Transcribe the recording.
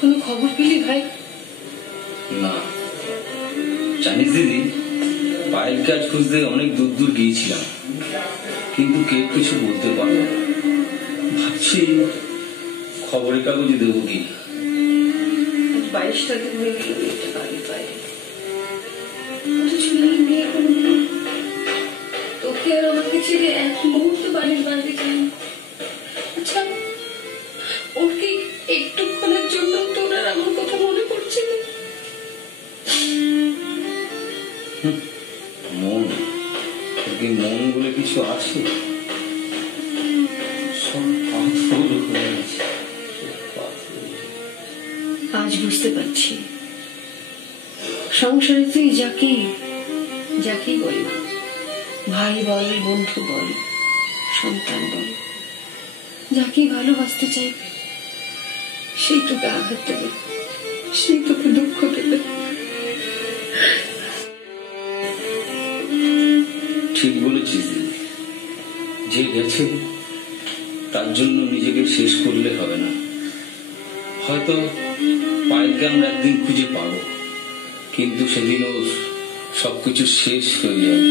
কোনো খবর পেলি ভাই? না জানিস দিদি, পায়েল কাজ খুঁজতে অনেক দূর দূর গিয়েছিলাম, কিন্তু কেউ কিছু বলতে পারলো না। ভাবছি খবরের কাগজে দেবো কি। 22টা দিন হয়ে গেল একটা বাড়ির বাইরে, তোকে আর আমাকে ছেড়ে এক মুহূর্ত বাড়ির বাইরে যাই। আচ্ছা, ওর কি একটুক্ষণের জন্য তোর আর আমার কথা মনে পড়ছে না? মন, মন বলে কিছু আছে? আজ বুঝতে পারছি, সংসারে তুই যাকেই বল, ভাই বল, বন্ধু বল, সন্তান বল, যাকেই ভালোবাসতে চাইবে সেই তোকে আঘাত দেবে, সেই তোকে দুঃখ দেবে। ঠিক বলেছিস দিদি, যে গেছে তার জন্য নিজেকে শেষ করলে হবে না। হয়তো পায়েলকে আমরা একদিন খুঁজে পাবো, কিন্তু সেদিনও সবকিছু শেষ হয়ে যাবে।